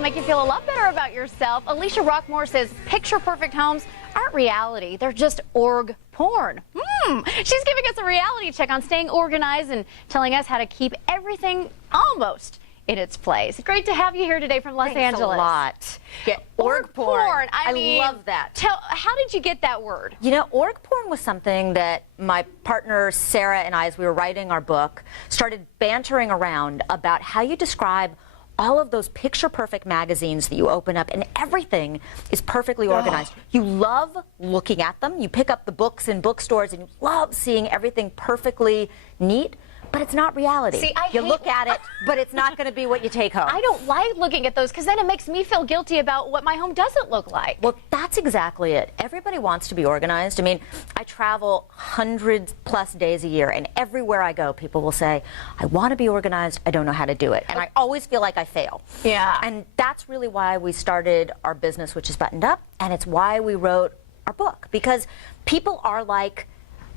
Make you feel a lot better about yourself. Alicia Rockmore says picture-perfect homes aren't reality. They're just org porn. She's giving us a reality check on staying organized and telling us how to keep everything almost in its place. Great to have you here today from Los Angeles. Thanks a lot. Yeah, org porn. I mean, love that. How did you get that word? You know, org porn was something that my partner Sarah and I, as we were writing our book, started bantering around about how you describe all of those picture-perfect magazines that you open up, and everything is perfectly organized. You love looking at them. You pick up the books in bookstores, and you love seeing everything perfectly neat, but it's not reality. See, you look at it, but it's not going to be what you take home. I don't like looking at those because then it makes me feel guilty about what my home doesn't look like. Well, that's exactly it. Everybody wants to be organized. I mean, I travel hundreds plus days a year, and everywhere I go, people will say, I want to be organized, I don't know how to do it. And I always feel like I fail. Yeah. And that's really why we started our business, which is Buttoned Up, and it's why we wrote our book, because people are like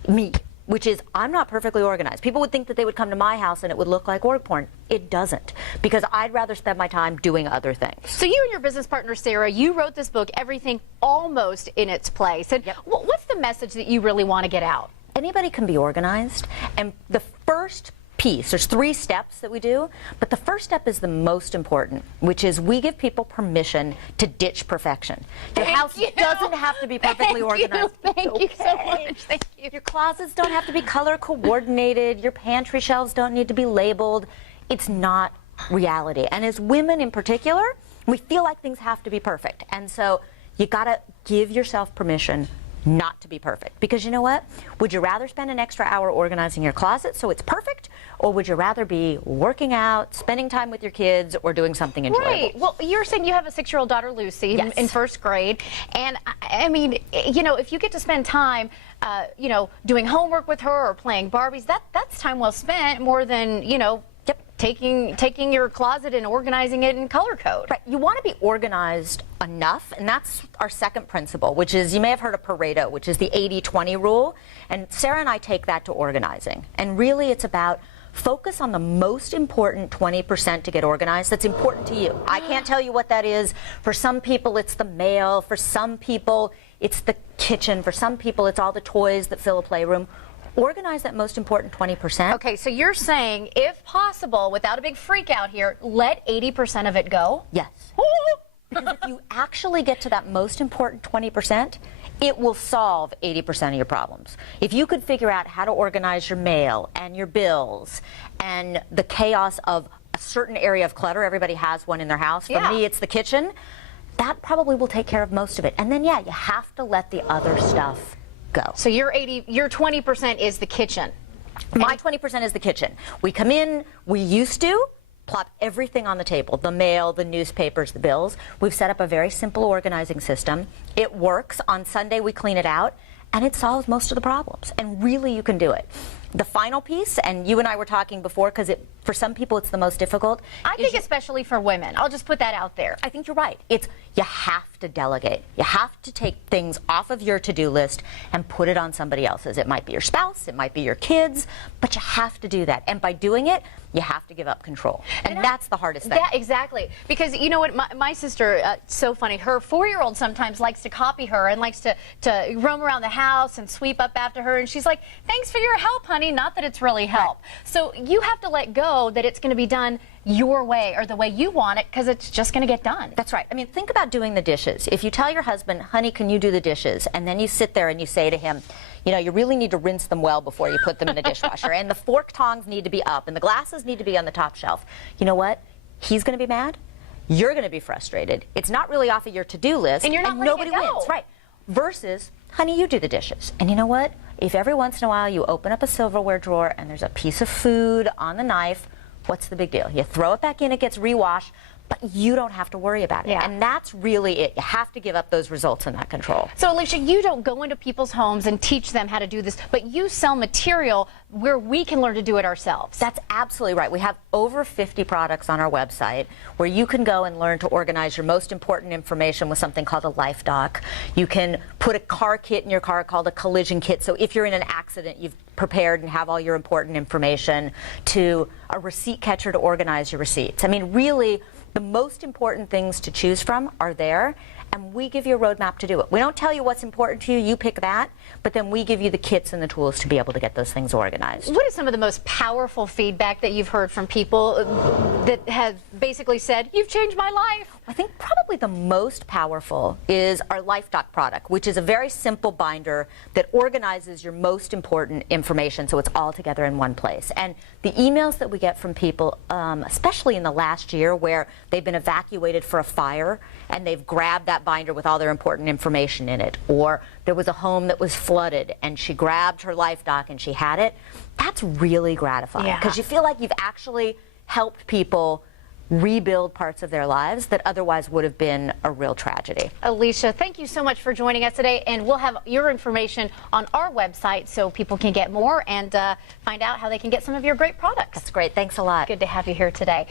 me, which is, I'm not perfectly organized. People would think that they would come to my house and it would look like org porn. It doesn't, because I'd rather spend my time doing other things. So you and your business partner, Sarah, you wrote this book, Everything Almost in Its Place. And what's the message that you really want to get out? Anybody can be organized, and the first piece, there's 3 steps that we do, but the first step is the most important, which is we give people permission to ditch perfection. Your house doesn't have to be perfectly organized. Thank you so much. Thank you. Your closets don't have to be color coordinated. Your pantry shelves don't need to be labeled. It's not reality. And as women in particular, we feel like things have to be perfect. And so you gotta give yourself permission not to be perfect. Because you know what? Would you rather spend an extra hour organizing your closet so it's perfect, or would you rather be working out, spending time with your kids, or doing something enjoyable? Right. Well, you're saying you have a 6-year-old daughter, Lucy, in first grade. And I mean, you know, if you get to spend time, you know, doing homework with her or playing Barbies, that's time well spent more than, you know, taking your closet and organizing it in color code. Right. You want to be organized enough, and that's our second principle, which is, you may have heard of Pareto, which is the 80-20 rule, and Sarah and I take that to organizing. And really it's about focus on the most important 20% to get organized that's important to you. I can't tell you what that is. For some people it's the mail, for some people it's the kitchen, for some people it's all the toys that fill a playroom. Organize that most important 20%. Okay, so you're saying, if possible, without a big freak out here, let 80% of it go? Yes. Because if you actually get to that most important 20%, it will solve 80% of your problems. If you could figure out how to organize your mail and your bills and the chaos of a certain area of clutter, everybody has one in their house. For me, it's the kitchen. That probably will take care of most of it. And then, yeah, you have to let the other stuff go. So your 20% is the kitchen. My 20% is the kitchen. We come in, we used to plop everything on the table, the mail, the newspapers, the bills. We've set up a very simple organizing system. It works. On Sunday we clean it out, and it solves most of the problems. And really you can do it. The final piece, and you and I were talking before, because for some people it's the most difficult. I think especially for women. I'll just put that out there. I think you're right. It's, you have to delegate. You have to take things off of your to-do list and put it on somebody else's. It might be your spouse, it might be your kids, but you have to do that. And by doing it, you have to give up control. And that's the hardest thing. Exactly. Because you know what, my sister, so funny, her 4-year-old sometimes likes to copy her and likes to roam around the house and sweep up after her. And she's like, thanks for your help, honey. Not that it's really help. Right. So you have to let go that it's going to be done your way or the way you want it, because it's just going to get done. That's right. I mean, think about doing the dishes. If you tell your husband, honey, can you do the dishes? And then you sit there and you say to him, you know, you really need to rinse them well before you put them in the dishwasher. And the fork tongs need to be up, and the glasses need to be on the top shelf. You know what? He's going to be mad. You're going to be frustrated. It's not really off of your to-do list. And you're not letting nobody it go. wins. Right. Versus, honey, you do the dishes. And you know what? If every once in a while you open up a silverware drawer and there's a piece of food on the knife, what's the big deal? You throw it back in, it gets rewashed, but you don't have to worry about it. Yeah. And that's really it. You have to give up those results and that control. So, Alicia, you don't go into people's homes and teach them how to do this, but you sell material where we can learn to do it ourselves. That's absolutely right. We have over 50 products on our website where you can go and learn to organize your most important information with something called a life doc. You can put a car kit in your car called a collision kit. So if you're in an accident, you've prepared and have all your important information, to a receipt catcher to organize your receipts. I mean, really, the most important things to choose from are there, and we give you a roadmap to do it. We don't tell you what's important to you, you pick that, but then we give you the kits and the tools to be able to get those things organized. What is some of the most powerful feedback that you've heard from people that have basically said, you've changed my life? I think probably the most powerful is our Life Doc product, which is a very simple binder that organizes your most important information so it's all together in one place. And the emails that we get from people, especially in the last year where they've been evacuated for a fire and they've grabbed that binder with all their important information in it, or there was a home that was flooded and she grabbed her Life Doc and she had it, that's really gratifying because you feel like you've actually helped people rebuild parts of their lives that otherwise would have been a real tragedy. Alicia, thank you so much for joining us today, and we'll have your information on our website so people can get more and find out how they can get some of your great products. That's great. Thanks a lot. Good to have you here today.